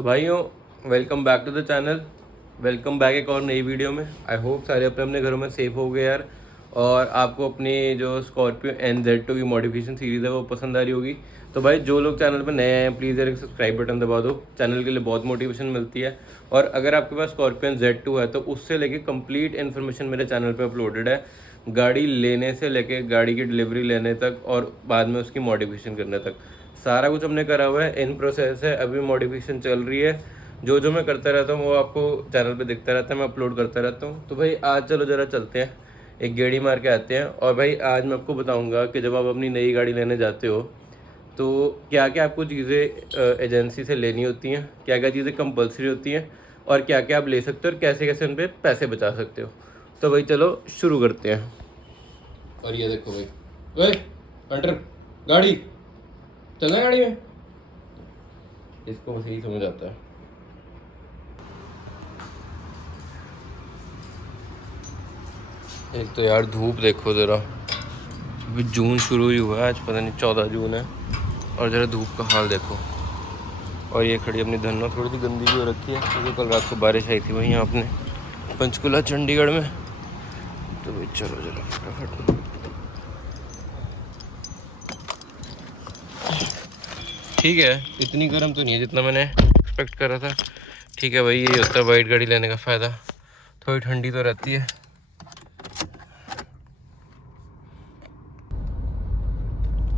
तो भाइयों, welcome back to the channel. Welcome back एक और नई वीडियो में। आई होप सारे अपने अपने घरों में सेफ हो गए यार, और आपको अपनी जो स्कॉर्पियो NZ2 की मॉडिफिकेशन सीरीज़ है वो पसंद आ रही होगी। तो भाई जो लोग चैनल पर नए आए हैं प्लीज़ यार एक सब्सक्राइब बटन दबा दो, चैनल के लिए बहुत मोटिवेशन मिलती है। और अगर आपके पास स्कॉर्पियो NZ2 है तो उससे लेके कंप्लीट इन्फॉर्मेशन मेरे चैनल पर अपलोडेड है, गाड़ी लेने से लेके गाड़ी की डिलीवरी लेने तक और बाद में उसकी मॉडिफिकेशन करने तक सारा कुछ हमने करा हुआ है। इन प्रोसेस है, अभी मॉडिफिकेशन चल रही है। जो मैं करता रहता हूँ वो आपको चैनल पे दिखता रहता है, मैं अपलोड करता रहता हूँ। तो भाई आज चलो ज़रा चलते हैं, एक गेड़ी मार के आते हैं। और भाई आज मैं आपको बताऊँगा कि जब आप अपनी नई गाड़ी लेने जाते हो तो क्या क्या आपको चीज़ें एजेंसी से लेनी होती हैं, क्या क्या चीज़ें कंपलसरी होती हैं, और क्या क्या आप ले सकते हो और कैसे कैसे उन पर पैसे बचा सकते हो। तो भाई चलो शुरू करते हैं। और ये देखो भाई, ओए कंडक्टर, गाड़ी चलना है गाड़ी में, इसको बस यही समझ आता है। एक तो यार धूप देखो ज़रा, अभी जून शुरू ही हुआ है, आज पता नहीं 14 जून है, और ज़रा धूप का हाल देखो। और ये खड़ी अपनी धन्नो थोड़ी सी गंदी भी हो रखी है क्योंकि कल रात को बारिश आई थी वहीं अपने पंचकुला चंडीगढ़ में। तो भाई चलो चलो फटाफट। ठीक है, इतनी गर्म तो नहीं है जितना मैंने एक्सपेक्ट करा था। ठीक है भाई, ये होता है वाइट गाड़ी लेने का फ़ायदा, थोड़ी ठंडी तो रहती है।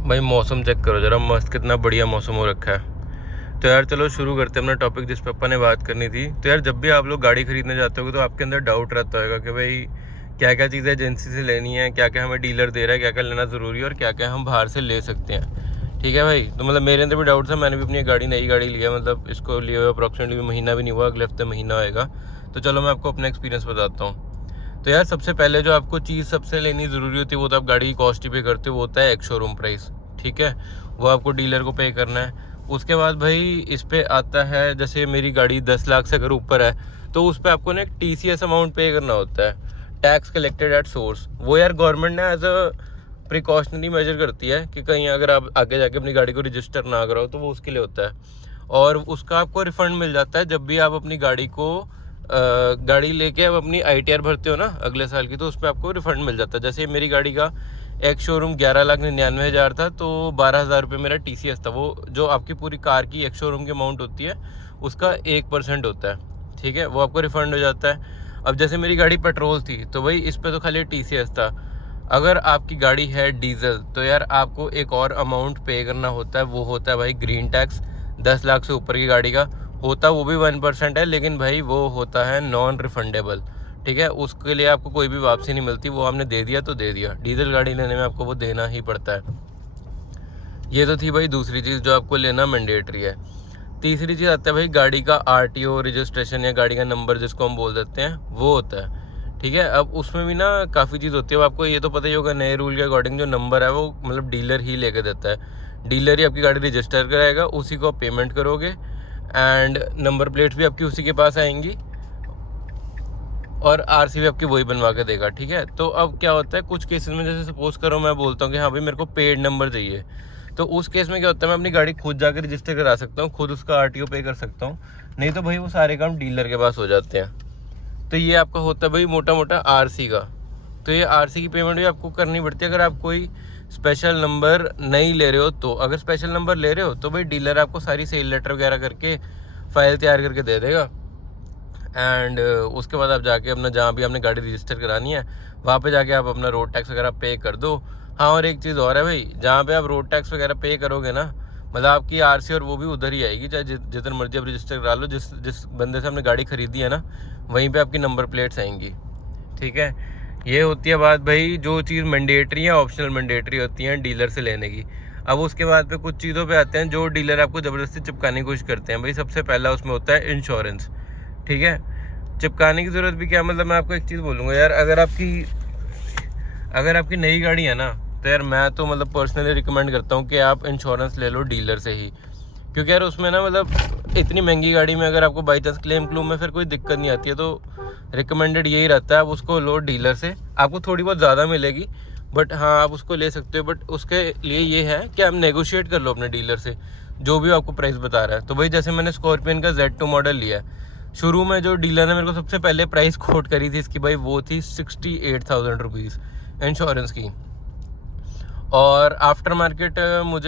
भाई मौसम चेक करो ज़रा, मस्त कितना बढ़िया मौसम हो रखा है। तो यार चलो शुरू करते हैं अपना टॉपिक जिस पे अपन ने बात करनी थी। तो यार जब भी आप लोग गाड़ी खरीदने जाते हो तो आपके अंदर डाउट रहता होगा कि भाई क्या क्या चीज़ें एजेंसी से लेनी है, क्या क्या हमें डीलर दे रहा है, क्या क्या लेना ज़रूरी है और क्या क्या हम बाहर से ले सकते हैं। ठीक है भाई, तो मतलब मेरे अंदर भी डाउट था। मैंने भी अपनी नई गाड़ी लिया, मतलब इसको लिए हुए अप्रॉक्सीमेटली महीना भी नहीं हुआ, अगले हफ्ते महीना होएगा। तो चलो मैं आपको अपना एक्सपीरियंस बताता हूँ। तो यार सबसे पहले जो आपको चीज़ सबसे लेनी ज़रूरी होती है वो तो आप गाड़ी की कॉस्ट ही पे करते हो, वो होता है एक शोरूम प्राइस। ठीक है, वो आपको डीलर को पे करना है। उसके बाद भाई इस पे आता है, जैसे मेरी गाड़ी 10 लाख से अगर ऊपर है तो उस पर आपको ना एक TCS अमाउंट पे करना होता है, टैक्स कलेक्टेड एट सोर्स। वो यार गवर्नमेंट ने एज अ प्रिकॉशनरी मेजर करती है कि कहीं अगर आप आगे जाके अपनी गाड़ी को रजिस्टर ना कराओ तो वो उसके लिए होता है। और उसका आपको रिफंड मिल जाता है जब भी आप अपनी गाड़ी को गाड़ी लेके आप अपनी ITR भरते हो ना अगले साल की, तो उस पर आपको रिफंड मिल जाता है। जैसे मेरी गाड़ी का एक शोरूम 11,99,000 था, तो 12,000 रुपये मेरा TCS था। वो जो आपकी पूरी कार की एक शोरूम की अमाउंट होती है उसका 1% होता है। ठीक है, वो आपको रिफंड हो जाता है। अब जैसे मेरी गाड़ी पेट्रोल थी तो भाई इस पर तो खाली TCS था। अगर आपकी गाड़ी है डीजल तो यार आपको एक और अमाउंट पे करना होता है, वो होता है भाई ग्रीन टैक्स। 10 लाख से ऊपर की गाड़ी का होता है, वो भी 1% है, लेकिन भाई वो होता है नॉन रिफंडेबल। ठीक है, उसके लिए आपको कोई भी वापसी नहीं मिलती, वो आपने दे दिया तो दे दिया। डीजल गाड़ी लेने में आपको वो देना ही पड़ता है। ये तो थी भाई दूसरी चीज़ जो आपको लेना मैंडेटरी है। तीसरी चीज़ आता है भाई गाड़ी का RTO रजिस्ट्रेशन, या गाड़ी का नंबर जिसको हम बोल देते हैं, वो होता है। ठीक है, अब उसमें भी ना काफ़ी चीज़ होती है। आपको ये तो पता ही होगा, नए रूल के अकॉर्डिंग जो नंबर है वो मतलब डीलर ही लेके देता है। डीलर ही आपकी गाड़ी रजिस्टर कराएगा, उसी को आप पेमेंट करोगे, एंड नंबर प्लेट भी आपकी उसी के पास आएंगी, और RC भी आपकी वही बनवा के देगा। ठीक है, तो अब क्या होता है कुछ केसेस में, जैसे सपोज करो मैं बोलता हूँ कि हाँ भाई मेरे को पेड नंबर चाहिए, तो उस केस में क्या होता है मैं अपनी गाड़ी खुद जाकर रजिस्टर करा सकता हूँ, खुद उसका RTO पे कर सकता हूँ। नहीं तो भाई वो सारे काम डीलर के पास हो जाते हैं। तो ये आपका होता है भाई मोटा मोटा RC का। तो ये RC की पेमेंट भी आपको करनी पड़ती है अगर आप कोई स्पेशल नंबर नहीं ले रहे हो। तो अगर स्पेशल नंबर ले रहे हो तो भाई डीलर आपको सारी सेल लेटर वगैरह करके फाइल तैयार करके दे देगा, एंड उसके बाद आप जाके अपना जहाँ भी आपने गाड़ी रजिस्टर करानी है वहाँ पे जाके आप अपना रोड टैक्स वगैरह पे कर दो। हाँ, और एक चीज़ और है भाई, जहाँ पे आप रोड टैक्स वगैरह पे करोगे ना, मतलब आपकी RC और वो भी उधर ही आएगी, चाहे जितने मर्जी आप रजिस्टर करा लो। जिस बंदे से आपने गाड़ी खरीदी है ना, वहीं पे आपकी नंबर प्लेट्स आएंगी। ठीक है, ये होती है बात भाई जो चीज़ मैंडेटरी है, ऑप्शनल मैंडेटरी होती हैं डीलर से लेने की। अब उसके बाद पे कुछ चीज़ों पे आते हैं जो डीलर आपको ज़बरदस्ती चिपकाने की कोशिश करते हैं। भाई सबसे पहला उसमें होता है इंश्योरेंस। ठीक है, चिपकाने की ज़रूरत भी क्या, मतलब मैं आपको एक चीज़ बोलूँगा यार, अगर आपकी नई गाड़ी है ना, तो यार मैं तो मतलब पर्सनली रिकमेंड करता हूँ कि आप इंश्योरेंस ले लो डीलर से ही। क्योंकि यार उसमें ना मतलब इतनी महंगी गाड़ी में अगर आपको बाई चांस क्लेम में फिर कोई दिक्कत नहीं आती है, तो रिकमेंडेड यही रहता है आप उसको लो डीलर से। आपको थोड़ी बहुत ज़्यादा मिलेगी, बट हाँ आप उसको ले सकते हो। बट उसके लिए ये है कि आप नेगोशिएट कर लो अपने डीलर से। जो भी आपको प्राइस बता रहा है। तो भाई जैसे मैंने स्कॉर्पियन का Z2 मॉडल लिया है, शुरू में जो डीलर ने मेरे को सबसे पहले प्राइस कोट करी थी इसकी भाई, वो थी 68,000 रुपीज़ इंश्योरेंस की। और आफ्टर मार्केट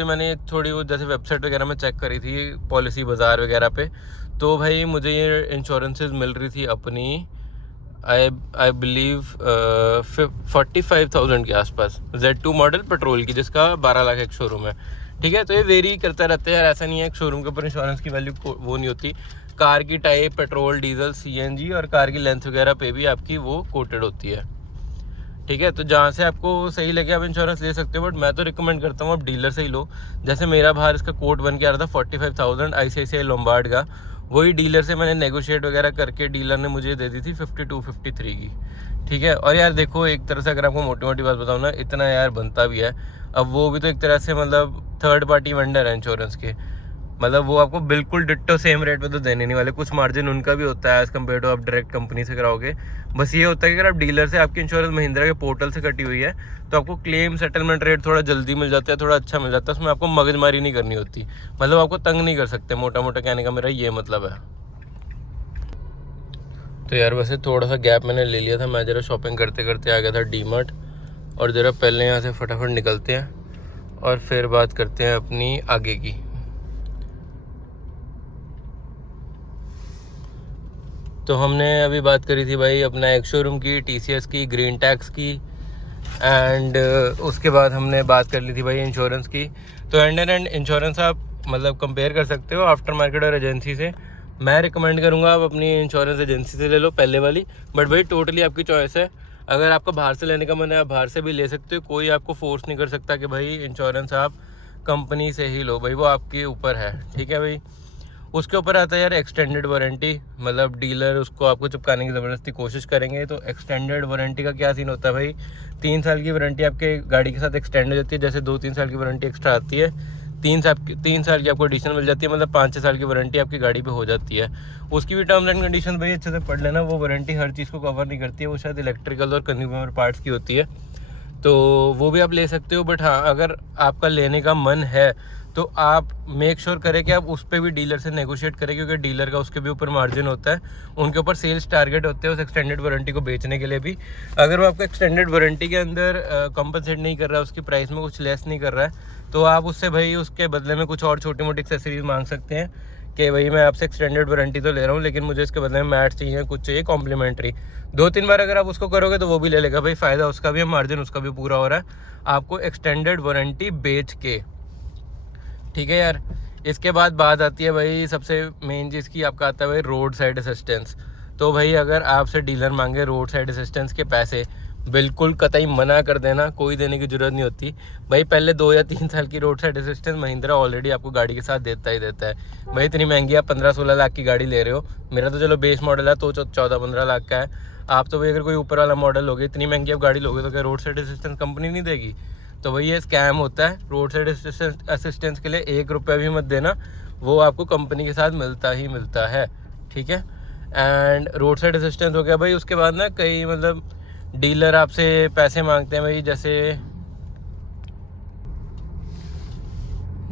मैंने थोड़ी वो जैसे वेबसाइट वगैरह में चेक करी थी, पॉलिसी बाज़ार वगैरह पे, तो भाई मुझे ये इंश्योरेंसेस मिल रही थी अपनी आई बिलीव 45,000 के आसपास, Z2 मॉडल पेट्रोल की, जिसका 12 लाख एक शोरूम है। ठीक है, तो ये वेरी करता रहता है यार, ऐसा नहीं है एक शोरूम के ऊपर इंश्योरेंस की वैल्यू वो नहीं होती। कार की टाइप, पेट्रोल, डीजल, CNG और कार की लेंथ वगैरह पे भी आपकी वो कोटेड होती है। ठीक है, तो जहाँ से आपको सही लगे आप इंश्योरेंस ले सकते हो, बट मैं तो रिकमेंड करता हूँ आप डीलर से ही लो। जैसे मेरा बाहर इसका कोट बन के आ रहा था 45,000 ICICI लोम्बार्ड का, वही डीलर से मैंने नेगोशिएट वगैरह करके डीलर ने मुझे दे दी थी 52-53 की। ठीक है, और यार देखो एक तरह से अगर आपको मोटी मोटी बात बताऊँ ना, इतना यार बनता भी है। अब वो भी तो एक तरह से मतलब थर्ड पार्टी वेंडर है इंश्योरेंस के, मतलब वो आपको बिल्कुल डिट्टो सेम रेट पे तो देने नहीं वाले, कुछ मार्जिन उनका भी होता है एज़ कम्पेयर टू आप डायरेक्ट कंपनी से कराओगे। बस ये होता है कि अगर आप डीलर से, आपकी इंश्योरेंस महिंद्रा के पोर्टल से कटी हुई है, तो आपको क्लेम सेटलमेंट रेट थोड़ा जल्दी मिल जाता है, थोड़ा अच्छा मिल जाता है, उसमें आपको मगजमारी नहीं करनी होती, मतलब आपको तंग नहीं कर सकते, मोटा मोटा कहने का मेरा ये मतलब है। तो यार वैसे थोड़ा सा गैप मैंने ले लिया था, मैं ज़रा शॉपिंग करते करते आ गया था डीमार्ट, और ज़रा पहले यहाँ से फटाफट निकलते हैं और फिर बात करते हैं अपनी आगे की। तो हमने अभी बात करी थी भाई अपना एक शोरूम की, TCS की, ग्रीन टैक्स की, एंड उसके बाद हमने बात कर ली थी भाई इंश्योरेंस की। तो एंड एंड इंश्योरेंस आप मतलब कंपेयर कर सकते हो आफ्टर मार्केट और एजेंसी से। मैं रिकमेंड करूँगा आप अपनी इंश्योरेंस एजेंसी से ले लो पहले वाली, बट भाई टोटली आपकी चॉइस है। अगर आपका बाहर से लेने का मन है आप बाहर से भी ले सकते हो, कोई आपको फोर्स नहीं कर सकता कि भाई इंश्योरेंस आप कंपनी से ही लो, भाई वो आपके ऊपर है। ठीक है भाई, उसके ऊपर आता है यार एक्सटेंडेड वारंटी, मतलब डीलर उसको आपको चिपकाने की ज़बरदस्ती कोशिश करेंगे। तो एक्सटेंडेड वारंटी का क्या सीन होता है भाई, 3 साल की वारंटी आपके गाड़ी के साथ एक्सटेंड हो जाती है, जैसे 2-3 साल की वारंटी एक्स्ट्रा आती है, 3 साल की आपको एडिशनल मिल जाती है, मतलब 5-6 साल की वारंटी आपकी गाड़ी पे हो जाती है। उसकी भी टर्म्स एंड कंडीशन भाई अच्छे से पढ़ लेना, वो वारंटी हर चीज़ को कवर नहीं करती है, वो शायद इलेक्ट्रिकल और कंज्यूमर पार्ट्स की होती है, तो वो भी आप ले सकते हो। बट हाँ, अगर आपका लेने का मन है तो आप मेक श्योर करें कि आप उस पर भी डीलर से नेगोशिएट करें, क्योंकि डीलर का उसके भी ऊपर मार्जिन होता है, उनके ऊपर सेल्स टारगेट होते हैं उस एक्सटेंडेड वारंटी को बेचने के लिए भी। अगर वो आपको एक्सटेंडेड वारंटी के अंदर कंपनसेट नहीं कर रहा है, उसकी प्राइस में कुछ लेस नहीं कर रहा है, तो आप उससे भाई उसके बदले में कुछ और छोटी मोटी एक्सेसरीज मांग सकते हैं कि भाई मैं आपसे एक्सटेंडेड वारंटी तो ले रहा हूँ, लेकिन मुझे इसके बदले में मैट चाहिए, कुछ चाहिए कॉम्प्लीमेंट्री। 2-3 बार अगर आप उसको करोगे तो वो भी ले लेगा भाई, फ़ायदा उसका भी है, मार्जिन उसका भी पूरा हो रहा है आपको एक्सटेंडेड वारंटी बेच के। ठीक है यार, इसके बाद बात आती है भाई सबसे मेन चीज़ की, आपका आता है भाई रोड साइड असिस्टेंस। तो भाई अगर आपसे डीलर मांगे रोड साइड असिस्टेंस के पैसे, बिल्कुल कतई मना कर देना, कोई देने की ज़रूरत नहीं होती भाई। पहले 2 या 3 साल की road side assistance Mahindra already आपको गाड़ी के साथ देता ही देता है भाई। इतनी महंगी आप 15-16 लाख की गाड़ी ले रहे हो, मेरा तो चलो बेस मॉडल है तो 14-15 लाख का है, आप तो भाई अगर कोई ऊपर वाला मॉडल लोगे, इतनी महंगी आप गाड़ी लोगे, तो क्या रोड साइड असिस्टेंस कंपनी नहीं देगी? तो भाई ये स्कैम होता है। रोड साइड असिस्टेंस के लिए 1 रुपया भी मत देना, वो आपको कंपनी के साथ मिलता ही मिलता है। ठीक है, एंड रोड साइड असिस्टेंस हो गया भाई। उसके बाद ना कई मतलब डीलर आपसे पैसे मांगते हैं भाई,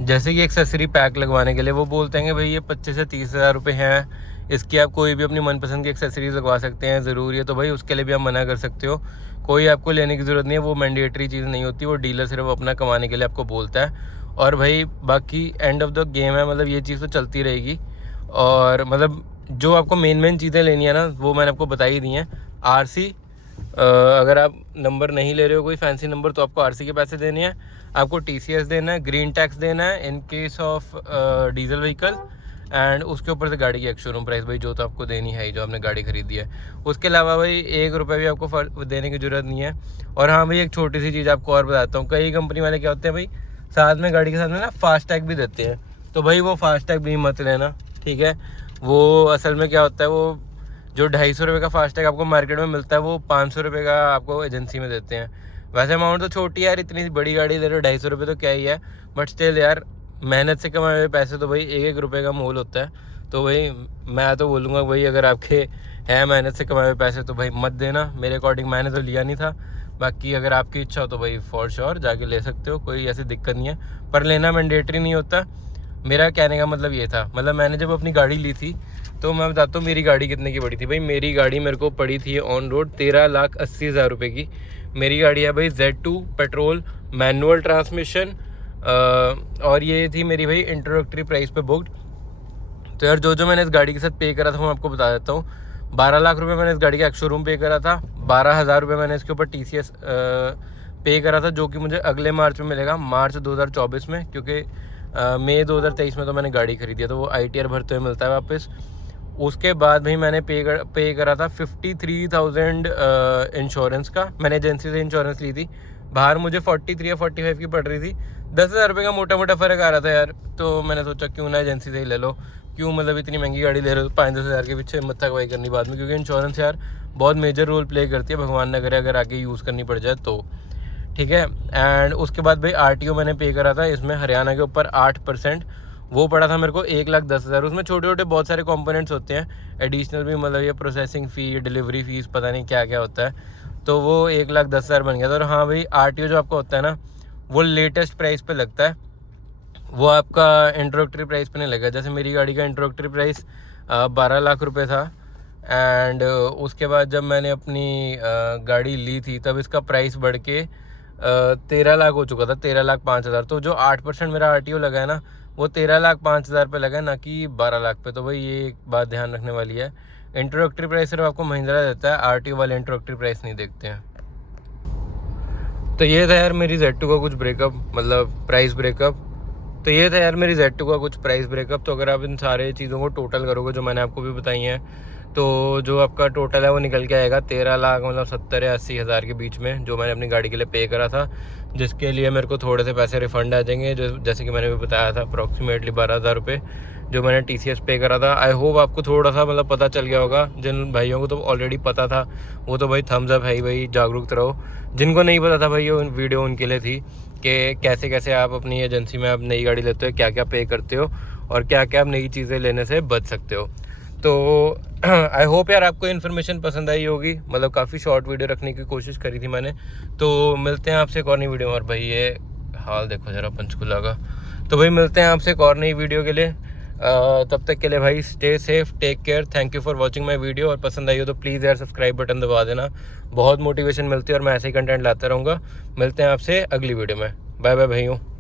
जैसे कि एक्सेसरी पैक लगवाने के लिए वो बोलते हैं कि भाई ये 25 से 30 हज़ार रुपये हैं, इसकी आप कोई भी अपनी मनपसंद की एक्सेसरीज लगवा सकते हैं, ज़रूरी है तो भाई उसके लिए भी आप मना कर सकते हो, कोई आपको लेने की ज़रूरत नहीं है, वो मैंडेटरी चीज़ नहीं होती, वो डीलर सिर्फ अपना कमाने के लिए आपको बोलता है। और भाई बाकी एंड ऑफ द गेम है, मतलब ये चीज़ तो चलती रहेगी। और मतलब जो आपको मेन चीज़ें लेनी है ना, वो मैंने आपको बताई दी हैं। RC, अगर आप नंबर नहीं ले रहे हो कोई फैंसी नंबर, तो आपको RC के पैसे देने हैं, आपको TCS देना है, ग्रीन टैक्स देना है in case of diesel vehicle, and उसके ऊपर से गाड़ी की एक शोरूम प्राइस भाई, जो तो आपको देनी है जो आपने गाड़ी खरीदी है। उसके अलावा भाई 1 रुपये भी आपको देने की ज़रूरत नहीं है। और हाँ भाई, एक छोटी सी चीज़ आपको और बताता हूँ, कई कंपनी वाले क्या होते हैं भाई, साथ में गाड़ी के साथ में ना फास्टैग भी देते हैं, तो भाई वो फास्टैग भी मत लेना। ठीक है, वो असल में क्या होता है, वो जो 250 रुपये का फास्टैग आपको मार्केट में मिलता है, वो 500 रुपये का आपको एजेंसी में देते हैं। वैसे अमाउंट तो छोटी है यार, इतनी बड़ी गाड़ी ले रहे हो, 250 रुपये तो क्या ही है, बट स्टिल यार मेहनत से कमाए हुए पैसे तो भाई 1-1 रुपये का मोल होता है। तो भाई मैं तो बोलूँगा भाई, अगर आपके है मेहनत से कमाए हुए पैसे तो भाई मत देना, मेरे अकॉर्डिंग मैंने तो लिया नहीं था। बाकी अगर आपकी इच्छा हो तो भाई फॉर श्योर जाके ले सकते हो, कोई ऐसी दिक्कत नहीं है, पर लेना मैंडेटरी नहीं होता। मेरा कहने का मतलब ये था, मतलब मैंने जब अपनी गाड़ी ली थी तो मैं बताता हूँ मेरी गाड़ी कितने की पड़ी थी भाई। मेरी गाड़ी मेरे को पड़ी थी ऑन रोड 13,80,000 रुपये की। मेरी गाड़ी है भाई Z2 पेट्रोल मैनुअल ट्रांसमिशन, और ये थी मेरी भाई इंट्रोडक्टरी प्राइस पे बुकड। तो यार जो मैंने इस गाड़ी के साथ पे करा था मैं आपको बता देता हूँ। 12 लाख रुपए मैंने इस गाड़ी का एक्स-शोरूम पे करा था। 12,000 रुपये मैंने इसके ऊपर TCS पे करा था, जो कि मुझे अगले मार्च में मिलेगा, मार्च 2024 में, क्योंकि मई 2023 में तो मैंने गाड़ी खरीदी है, तो वो ITR भरते हुए मिलता है वापस। उसके बाद भाई मैंने पे करा था 53,000 इंश्योरेंस का। मैंने एजेंसी से इंश्योरेंस ली थी, बाहर मुझे 43 या 45 की पड़ रही थी। 10,000 रुपये का मोटा मोटा फ़र्क आ रहा था यार। तो मैंने सोचा क्यों ना एजेंसी से ही ले लो, क्यों मतलब इतनी महंगी गाड़ी ले रहे हो 5-10 हज़ार के पीछे मत्था कमाई करनी बाद में, क्योंकि इंश्योरेंस यार बहुत मेजर रोल प्ले करती है, भगवान न करे अगर आगे यूज़ करनी पड़ जाए तो। ठीक है। एंड उसके बाद भाई RTO मैंने पे करा था, इसमें हरियाणा के ऊपर 8%, वो पड़ा था मेरे को 1,10,000। उसमें छोटे छोटे बहुत सारे कंपोनेंट्स होते हैं एडिशनल भी, मतलब ये प्रोसेसिंग फ़ी, डिलीवरी फीस, पता नहीं क्या क्या होता है, तो वो 1,10,000 बन गया था। और हाँ भाई RTO जो आपका होता है ना, वो लेटेस्ट प्राइस पे लगता है, वो आपका इंट्रोडक्टरी प्राइस पे नहीं लगा। जैसे मेरी गाड़ी का इंट्रोडक्टरी प्राइस 12 लाख रुपए था, एंड उसके बाद जब मैंने अपनी गाड़ी ली थी तब इसका प्राइस बढ़ के 13 लाख हो चुका था, 13,05,000। तो जो 8% मेरा RTO लगा है ना, वो 13,05,000 पे लगा है, ना कि 12 लाख पे। तो भाई ये एक बात ध्यान रखने वाली है, इंट्रोडक्टरी प्राइस सिर्फ आपको महिंद्रा देता है, RTO वाले इंट्रोडक्टरी प्राइस नहीं देखते हैं। तो ये था यार मेरी Z2 का कुछ ब्रेकअप, मतलब प्राइस ब्रेकअप। तो ये था यार मेरी Z2 का कुछ प्राइस ब्रेकअप। तो अगर आप इन सारे चीज़ों को टोटल करोगे जो मैंने आपको भी बताई हैं, तो जो आपका टोटल है वो निकल के आएगा 13 लाख, मतलब 70 या 80 हज़ार के बीच में, जो मैंने अपनी गाड़ी के लिए पे करा था, जिसके लिए मेरे को थोड़े से पैसे रिफंड आ जाएंगे, जो जैसे कि मैंने भी बताया था अप्रॉक्सीमेटली 12,000 रुपये जो मैंने TCS पे करा था। आई होप आपको थोड़ा सा मतलब पता चल गया होगा। जिन भाइयों को तो ऑलरेडी पता था वो तो भाई थम्स अप है ही भाई, जागरूक रहो। जिनको नहीं पता था भाई वो वीडियो उनके लिए थी कि कैसे कैसे आप अपनी एजेंसी में आप नई गाड़ी लेते हो, क्या क्या पे करते हो, और क्या क्या आप नई चीज़ें लेने से बच सकते हो। तो आई होप यार आपको इन्फॉर्मेशन पसंद आई होगी, मतलब काफ़ी शॉर्ट वीडियो रखने की कोशिश करी थी मैंने। तो मिलते हैं आपसे एक और नई वीडियो में। और भाई ये हाल देखो ज़रा पंचकुला का। तो भाई मिलते हैं आपसे एक और नई वीडियो के लिए। तब तक के लिए भाई stay safe, take care, thank you for watching my video. और पसंद आई हो तो प्लीज़ यार सब्सक्राइब बटन दबा देना, बहुत मोटिवेशन मिलती है और मैं ऐसे ही कंटेंट लाता रहूँगा। मिलते हैं आपसे अगली वीडियो में। बाय बाय भाइयों।